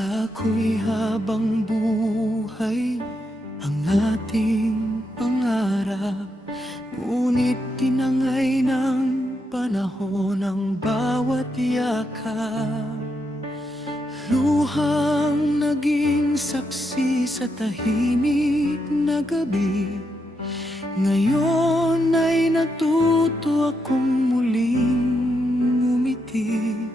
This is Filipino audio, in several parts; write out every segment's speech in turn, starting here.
Akala ko'y habang buhay ang ating pangarap, ngunit tinangay ng panahon ang bawat yakap. Luhang naging saksi sa tahimik na gabi, ngayon ay natuto akong muling ngumiti.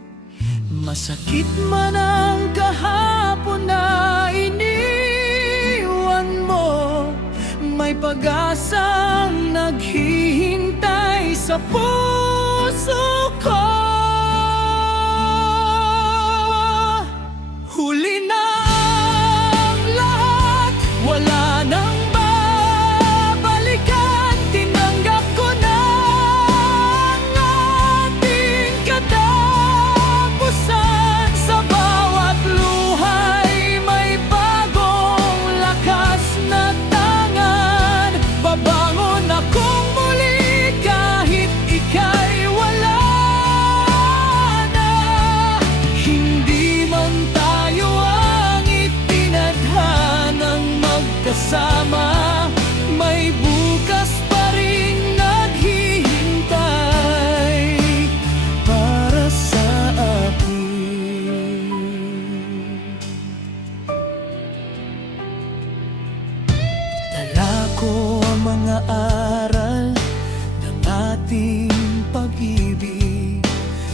Masakit man ang kahapon na iniwan mo, may pag-asang naghihintay sa puso ko. Huli na ang lahat, wala nang babalikan. Tinanggap ko na ang ating katapusan. Sa bawat luhay may bagong lakas na tangan. Babangon akong muli kahit ika'y wala na. Hindi man tayo ang itinadhanang magkasama, may bukas pa rin naghihintay para sa akin. Dala ko ang mga aral ng ating pag-ibig,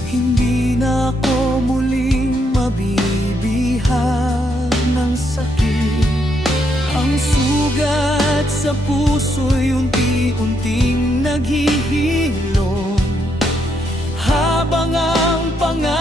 hindi na ako muling mabibihag ng sakit. Ang sugat sa puso'y unti-unting naghihilom, habang ang pangarap